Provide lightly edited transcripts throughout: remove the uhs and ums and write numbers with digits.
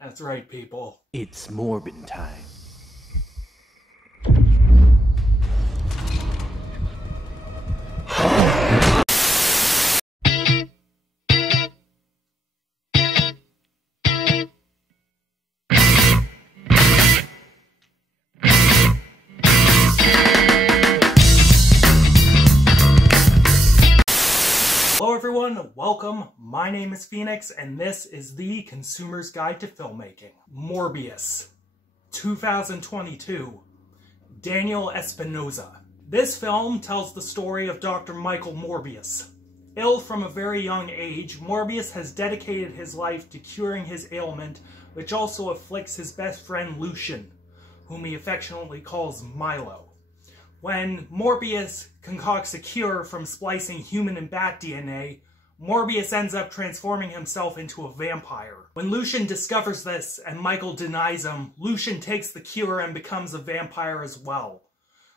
That's right, people. It's Morbin time. Hello everyone, welcome. My name is Phoenix, and this is the Consumer's Guide to Filmmaking. Morbius, 2022. Daniel Espinosa. This film tells the story of Dr. Michael Morbius. Ill from a very young age, Morbius has dedicated his life to curing his ailment, which also afflicts his best friend Lucian, whom he affectionately calls Milo. When Morbius concocts a cure from splicing human and bat DNA, Morbius ends up transforming himself into a vampire. When Lucian discovers this and Michael denies him, Lucian takes the cure and becomes a vampire as well.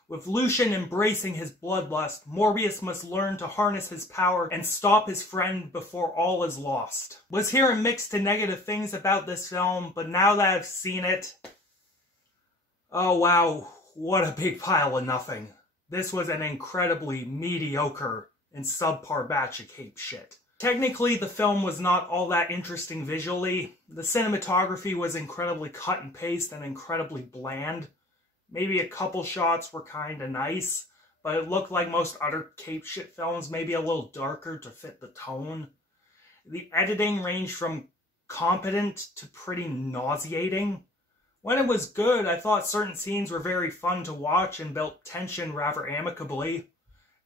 With Lucian embracing his bloodlust, Morbius must learn to harness his power and stop his friend before all is lost. Was hearing mixed to negative things about this film, but now that I've seen it, oh wow. What a big pile of nothing. This was an incredibly mediocre and subpar batch of cape shit. Technically, the film was not all that interesting visually. The cinematography was incredibly cut and paste and incredibly bland. Maybe a couple shots were kinda nice, but it looked like most other cape shit films, maybe a little darker to fit the tone. The editing ranged from competent to pretty nauseating. When it was good, I thought certain scenes were very fun to watch and built tension rather amicably.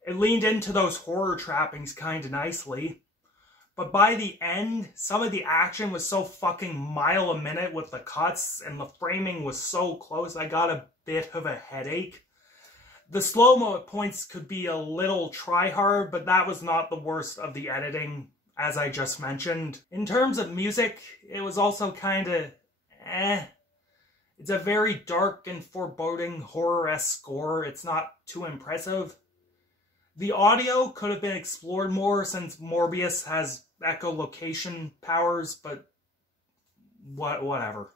It leaned into those horror trappings kinda nicely. But by the end, some of the action was so fucking mile a minute with the cuts, and the framing was so close I got a bit of a headache. The slow-mo at points could be a little try-hard, but that was not the worst of the editing, as I just mentioned. In terms of music, it was also kinda It's a very dark and foreboding horror-esque score. It's not too impressive. The audio could have been explored more since Morbius has echolocation powers, but whatever.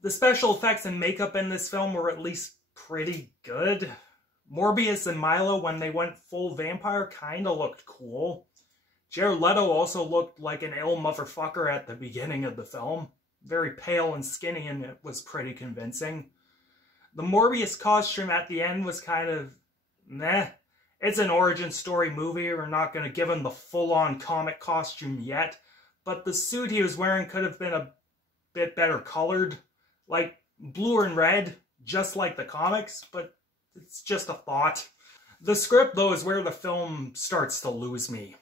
The special effects and makeup in this film were at least pretty good. Morbius and Milo, when they went full vampire, kinda looked cool. Jared Leto also looked like an ill motherfucker at the beginning of the film. Very pale and skinny, and it was pretty convincing. The Morbius costume at the end was kind of meh. It's an origin story movie. We're not going to give him the full-on comic costume yet, but the suit he was wearing could have been a bit better colored, like blue and red, just like the comics, but it's just a thought. The script, though, is where the film starts to lose me.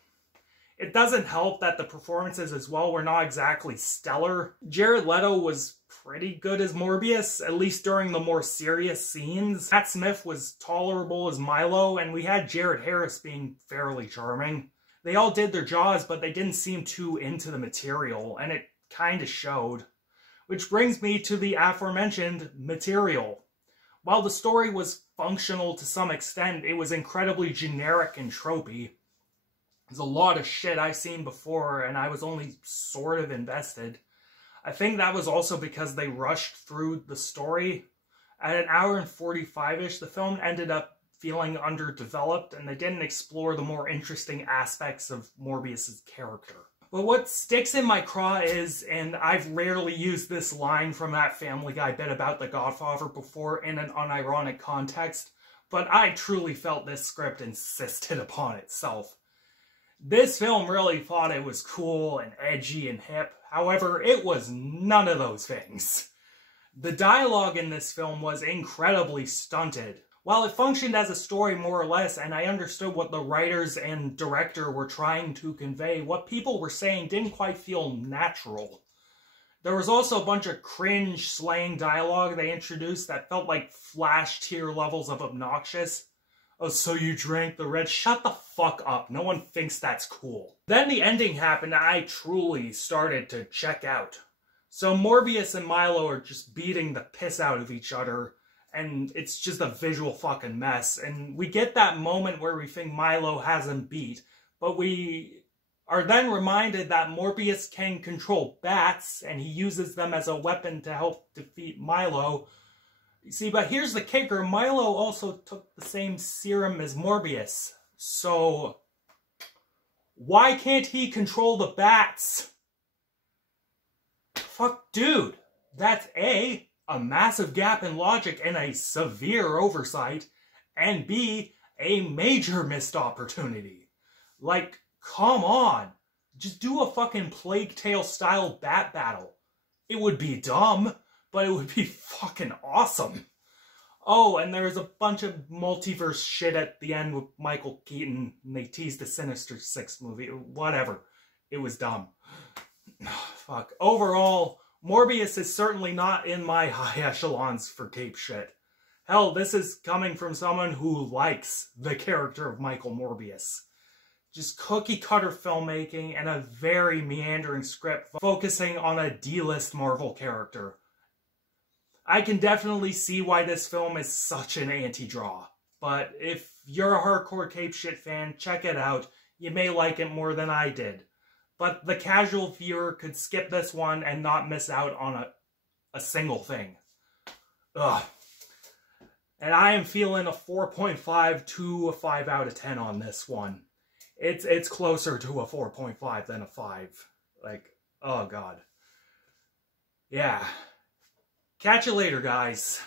It doesn't help that the performances as well were not exactly stellar. Jared Leto was pretty good as Morbius, at least during the more serious scenes. Matt Smith was tolerable as Milo, and we had Jared Harris being fairly charming. They all did their jobs, but they didn't seem too into the material, and it kinda showed. Which brings me to the aforementioned material. While the story was functional to some extent, it was incredibly generic and tropey. There's a lot of shit I've seen before, and I was only sort of invested. I think that was also because they rushed through the story. At an hour and 45-ish, the film ended up feeling underdeveloped, and they didn't explore the more interesting aspects of Morbius' character. But what sticks in my craw is, and I've rarely used this line from that Family Guy bit about The Godfather before in an unironic context, but I truly felt this script insisted upon itself. This film really thought it was cool and edgy and hip. However, it was none of those things. The dialogue in this film was incredibly stunted. While it functioned as a story more or less, and I understood what the writers and director were trying to convey, what people were saying didn't quite feel natural. There was also a bunch of cringe slang dialogue they introduced that felt like Flash tier levels of obnoxious. Oh, so you drank the red? Shut the fuck up. No one thinks that's cool. Then the ending happened, and I truly started to check out. So Morbius and Milo are just beating the piss out of each other, and it's just a visual fucking mess. And we get that moment where we think Milo has him beat, but we are then reminded that Morbius can control bats, and he uses them as a weapon to help defeat Milo. You see, but here's the kicker. Milo also took the same serum as Morbius. So, why can't he control the bats? Fuck, dude. That's A, massive gap in logic and a severe oversight, and B, a major missed opportunity. Like, come on. Just do a fucking Plague Tale style bat battle. It would be dumb, but it would be fucking awesome. Oh, and there's a bunch of multiverse shit at the end with Michael Keaton, and they teased the Sinister Six movie. Whatever. It was dumb. Fuck. Overall, Morbius is certainly not in my high echelons for cape shit. Hell, this is coming from someone who likes the character of Michael Morbius. Just cookie-cutter filmmaking and a very meandering script focusing on a D-list Marvel character. I can definitely see why this film is such an anti-draw. But if you're a hardcore cape shit fan, check it out. You may like it more than I did. But the casual viewer could skip this one and not miss out on a single thing. Ugh. And I am feeling a 4.5 to a 5 out of 10 on this one. It's closer to a 4.5 than a 5. Like, oh god. Yeah. Catch you later, guys.